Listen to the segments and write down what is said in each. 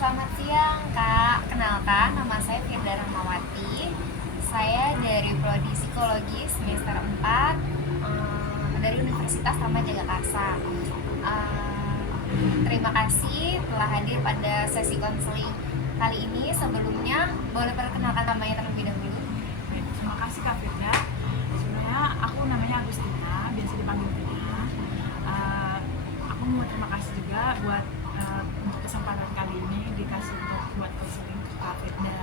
Selamat siang, Kak. Kenalkan, nama saya Firda Rahmawati. Saya dari Prodi Psikologi semester 4 dari Universitas Taman Jagakarsa. Eh, Terima kasih telah hadir pada sesi konseling kali ini. Sebelumnya, boleh perkenalkan namanya terlebih dahulu. Terima kasih Kak Firda. Sebenarnya aku namanya Agustina, biasa dipanggil Tina. Uh, aku mau terima kasih juga buat untuk kesempatan kali ini dikasih untuk buat konseling ke Kak Firda.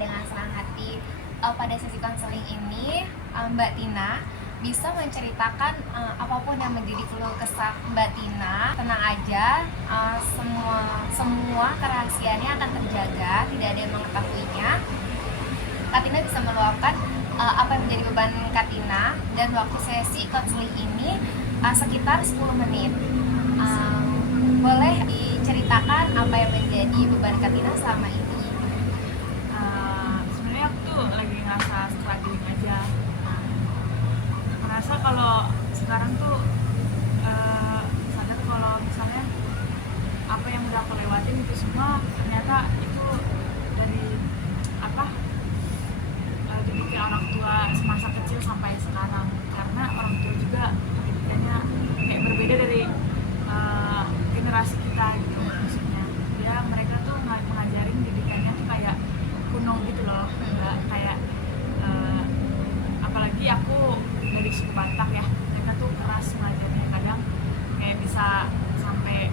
Dengan senang hati, pada sesi konseling ini Mbak Tina bisa menceritakan apapun yang menjadi keluh kesah Mbak Tina. Tenang aja, semua kerahasiaannya akan terjaga, tidak ada yang mengetahuinya. Kak Tina bisa meluapkan apa yang menjadi beban Kak Tina, dan waktu sesi konseling ini sekitar 10 menit. Boleh diceritakan apa yang menjadi beban Kak Tina selama ini? Sebenarnya aku tuh lagi ngerasa struggling aja. Merasa kalau sekarang tuh sadar kalau misalnya apa yang udah aku lewatin itu semua ternyata itu dari apa didikin orang tua semasa kecil sampai sekarang, karena orang tua juga pendidikannya kayak berbeda dari generasi kita gitu. Maksudnya mereka tuh mengajarin didikannya tuh kayak kuno gitu loh, nggak kayak apalagi aku dari suku Batak ya, mereka tuh keras mengajarnya, kadang kayak bisa sampai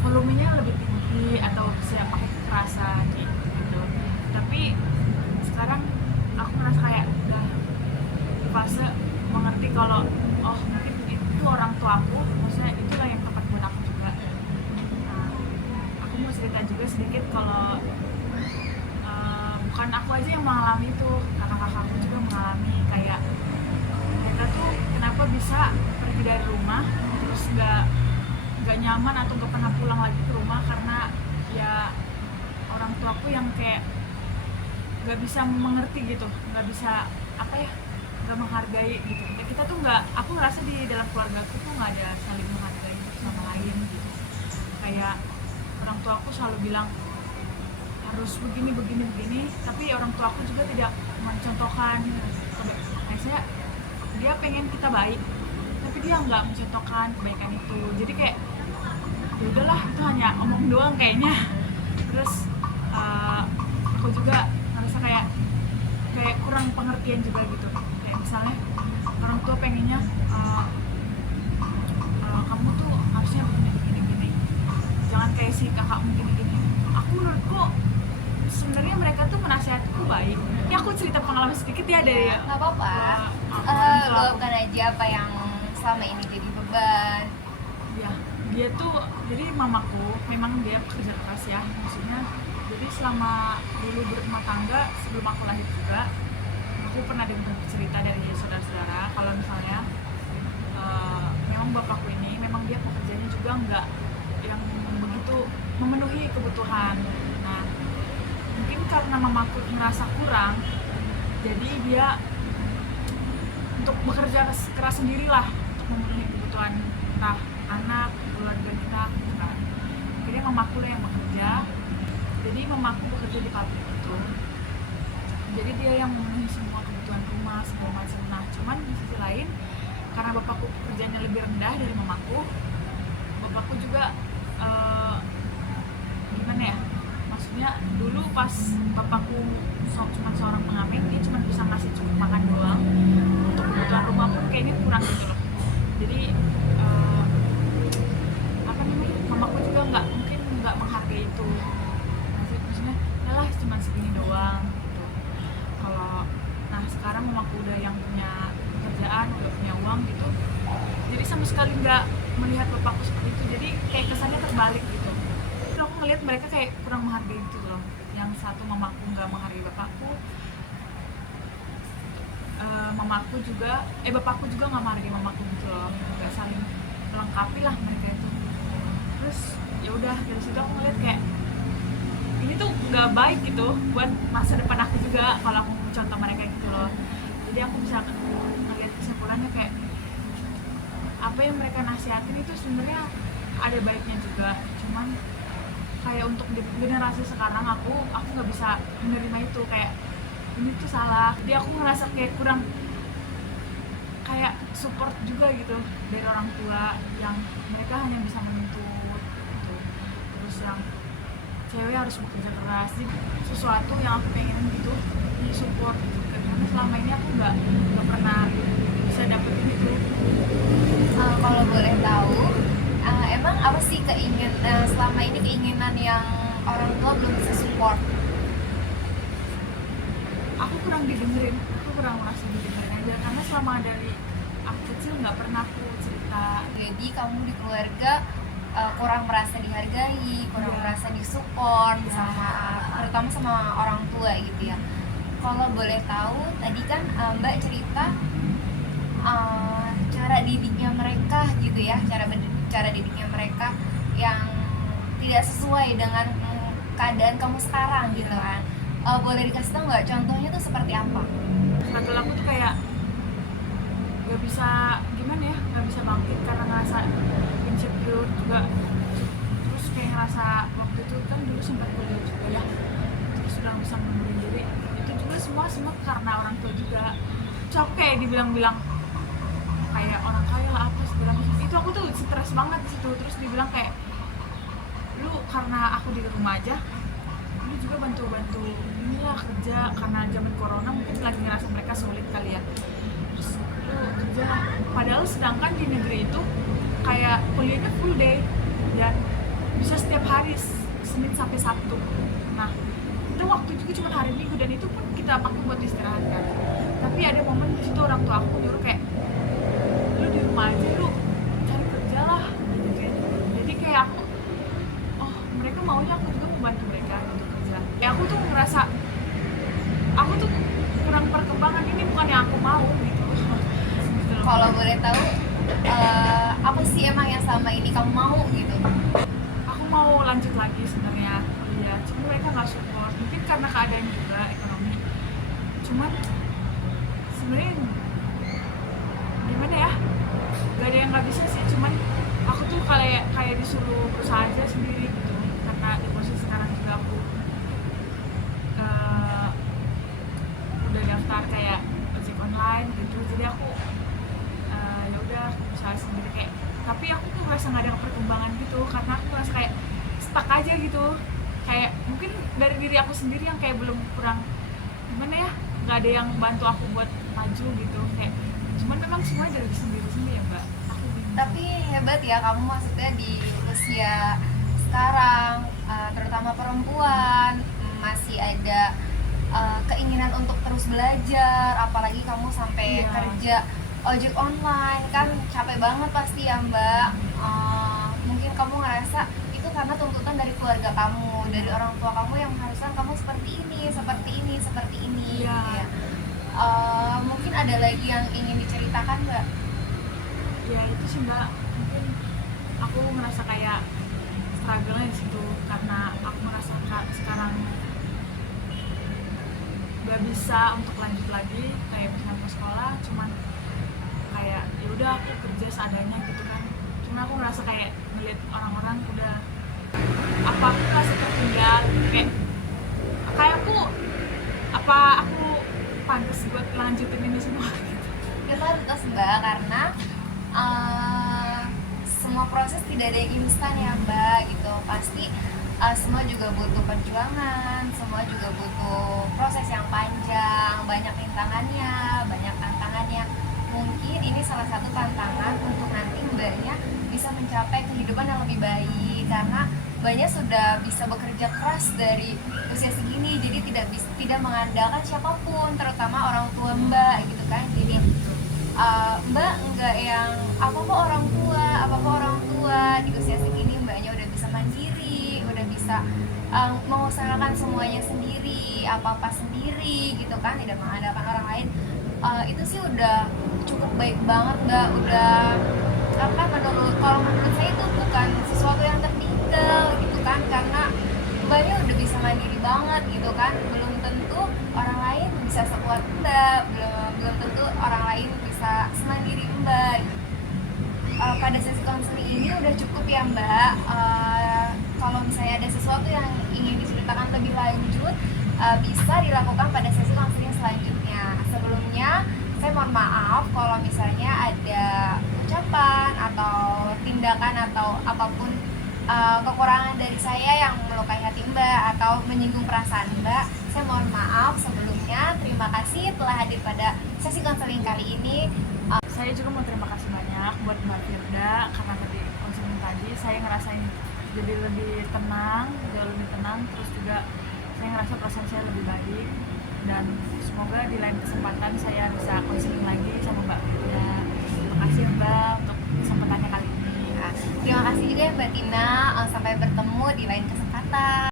volumenya lebih tinggi atau bisa pakai kekerasan gitu. Tapi sekarang aku ngerasa kayak udah di fase mengerti kalau oh mungkin itu orang tua aku, maksudnya itulah yang tepat buat aku juga. Aku mau cerita juga sedikit kalau bukan aku aja yang mengalami itu, kakak-kakakku juga mengalami. Kayak mereka tuh kenapa bisa pergi dari rumah terus nggak nyaman atau nggak pernah pulang lagi ke rumah, karena ya orang tuaku yang kayak nggak bisa mengerti gitu, nggak bisa apa ya, nggak menghargai gitu. Ya, kita tuh nggak, aku ngerasa di dalam keluarga aku tuh nggak ada saling menghargai sama lain gitu. Kayak orang tuaku selalu bilang harus begini begini begini, tapi orang tuaku juga tidak mencontohkan. Biasanya dia pengen kita baik, tapi dia nggak mencontohkan kebaikan itu. Jadi kayak ya udahlah, itu hanya omong doang kayaknya. Terus aku juga ngerasa kayak kurang pengertian juga gitu. Kayak misalnya orang tua pengennya kamu tuh harusnya begini begini begini, jangan kayak si kakakmu gini gini. Aku menurutku sebenarnya mereka tuh menasihatiku baik. Ini aku cerita pengalaman sedikit ya dari Nggak apa-apa, luapkan aja apa yang selama ini jadi beban. Ya, dia tuh, jadi mamaku memang dia pekerja keras ya, maksudnya. Jadi selama dulu berumah tangga sebelum aku lahir juga, aku pernah dengar cerita dari saudara-saudara kalau misalnya memang bapakku ini memang dia pekerjaannya juga nggak yang begitu memenuhi kebutuhan. Nah, mungkin karena mamaku merasa kurang, jadi dia untuk bekerja keras sendirilah untuk memenuhi kebutuhan entah anak, keluarga kita gitu kan. Akhirnya mamaku lah yang bekerja. Jadi mamaku bekerja di pabrik itu, jadi dia yang memenuhi semua kebutuhan rumah segala macam. Nah, cuman di sisi lain karena bapakku pekerjaannya lebih rendah dari mamaku, bapakku juga gimana ya, maksudnya dulu pas bapakku cuma seorang pengamen, dia cuma bisa ngasih cukup makan doang, untuk kebutuhan rumah pun kayaknya kurang gitu loh. Jadi apa namanya, mamaku juga nggak menghargai itu. Maksudnya yalah cuma segini doang gitu. Kalau nah sekarang mamaku udah yang punya pekerjaan, udah punya uang gitu, jadi sama sekali nggak melihat bapakku seperti itu. Jadi kayak kesannya terbalik gitu. Terus aku ngelihat mereka kayak kurang menghargai itu loh. Yang satu mamaku nggak menghargai bapakku, bapakku juga nggak menghargai mamaku gitu loh. Nggak saling melengkapi lah mereka itu. Terus ya udah, dari situ aku ngeliat kayak ini tuh nggak baik gitu buat masa depan aku juga kalau aku contoh mereka gitu loh. Jadi aku bisa ngeliat kesimpulannya kayak apa yang mereka nasihatin itu sebenarnya ada baiknya juga, cuman kayak untuk generasi sekarang aku nggak bisa menerima itu, kayak ini tuh salah. Jadi aku ngerasa kayak kurang kayak support juga gitu dari orang tua, yang mereka hanya bisa menuntut gitu. Terus yang cewek harus bekerja keras. Jadi sesuatu yang aku pengen gitu di support gitu, karena selama ini aku nggak pernah bisa dapetin itu. Kalau boleh tahu, emang apa sih selama ini keinginan yang orang tua belum bisa support? Aku kurang didengerin, aku kurang merasa didengerin aja, karena selama dari aku kecil nggak pernah aku cerita. Jadi kamu di keluarga kurang merasa dihargai, kurang Iya. merasa disupport Iya. terutama sama orang tua gitu ya. Kalau boleh tahu, tadi kan Mbak cerita cara didiknya mereka gitu ya, cara didiknya mereka yang tidak sesuai dengan keadaan kamu sekarang gitu kan. Boleh dikasih tahu nggak contohnya tuh seperti apa? Struggle aku tuh kayak nggak bisa, gimana ya, nggak bisa bangkit karena ngerasa insecure juga. Terus kayak ngerasa waktu itu kan dulu sempat kuliah juga ya, terus udah bisa mengundurin diri. Itu juga semua karena orang tua juga. Terus aku kayak dibilang-bilang kayak orang kaya lah apa segala macam. Itu aku tuh stres banget di situ. Terus dibilang kayak, lu karena aku di rumah aja, lu juga bantu inilah kerja, karena zaman corona mungkin lagi ngerasa mereka sulit kali ya. Terus lu kerja, padahal sedangkan di negeri itu kayak kuliahnya full day dan bisa setiap hari, Senin sampai Sabtu. Nah itu waktu juga cuma hari Minggu, dan itu pun kita pakai buat istirahat kan. Tapi ada momen di situ orang tua aku nyuruh kayak, lu di rumah aja, lu cari kerja lah gitu. Jadi kayak aku, oh mereka maunya aku juga membantu mereka gitu kerja. Ya aku tuh ngerasa aku tuh kurang perkembangan, ini bukan yang aku mau gitu. Gitu loh. Kalau boleh tahu, apa sih emang yang selama ini kamu mau gitu? Aku mau lanjut lagi sebenarnya kuliah, cuma mereka nggak support, mungkin karena keadaan juga ekonomi. Cuman sebenarnya gimana ya, gak ada yang nggak bisa sih, cuman aku tuh kayak disuruh berusaha aja sendiri gitu, karena di posisi sekarang juga aku udah daftar kayak ojek online gitu. Jadi aku ya udah usaha sendiri kayak, tapi aku tuh merasa nggak ada perkembangan gitu, karena aku merasa kayak stuck aja gitu. Kayak mungkin dari diri aku sendiri yang kayak belum, kurang gimana ya, nggak ada yang bantu aku buat maju gitu. Kayak cuman memang semuanya dari sendiri ya mbak. Aku bingung. Tapi hebat ya kamu, maksudnya di usia sekarang, terutama perempuan, masih ada keinginan untuk terus belajar, apalagi kamu sampai Iya. kerja ojek online kan capek banget pasti ya Mbak. Mungkin kamu ngerasa itu karena tuntutan dari keluarga kamu, dari orang tua kamu yang mengharuskan kamu seperti ini, seperti ini, seperti ini. Iya. Gitu ya. Mungkin ada lagi yang ingin diceritakan Mbak? Ya itu sih mbak, mungkin aku ngerasa kayak struggle-nya di situ, karena aku merasa sekarang gak bisa untuk lanjut lagi kayak misalnya ke sekolah, cuman kayak ya udah aku kerja seadanya gitu kan. Cuma aku ngerasa kayak ngeliat orang-orang udah, apa aku ngerasa tertinggal gitu, kayak aku pantas buat lanjutin ini semua gitu. Kita harus Mbak, karena semua proses tidak ada yang instan ya Mbak gitu. Pasti semua juga butuh perjuangan, semua juga butuh proses yang panjang, banyak rintangannya, banyak tantangannya. Mungkin ini salah satu tantangan untuk nanti Mbaknya bisa mencapai kehidupan yang lebih baik, karena Mbaknya sudah bisa bekerja keras dari usia segini, jadi tidak mengandalkan siapapun, terutama orang tua Mbak gitu kan. Jadi Mbak nggak yang apa orang tua di usia segini, Mbaknya udah bisa mandiri, udah bisa mengusahakan semuanya sendiri, apa sendiri gitu kan, tidak mengandalkan orang lain. Itu sih udah cukup baik banget Mbak. Udah apa, kalau menurut saya itu bukan sesuatu yang tertinggal gitu kan, karena Mbaknya udah bisa mandiri banget gitu kan. Belum tentu orang lain bisa sekuat Mbak, belum tentu orang lain bisa semandiri Mbak. Pada sesi konseling ini udah cukup ya Mbak. kalau misalnya ada sesuatu yang ingin diceritakan lebih lanjut, bisa dilakukan pada sesi konseling selanjutnya. Sebelumnya, saya mohon maaf kalau misalnya ada ucapan atau tindakan atau apapun kekurangan dari saya yang melukai hati Mbak atau menyinggung perasaan Mbak. Saya mohon maaf sebelumnya. Terima kasih telah hadir pada sesi konseling kali ini. Saya juga mau terima kasih banyak buat Mbak Firda, karena tadi konseling tadi saya ngerasain jadi lebih tenang, jauh lebih tenang, terus juga saya ngerasa perasaan saya lebih baik, dan semoga di lain kesempatan saya bisa konseling lagi sama Mbak Firda. Terima kasih Mbak untuk kesempatannya kali ini. Terima kasih juga ya Mbak Tina. Sampai bertemu di lain kesempatan.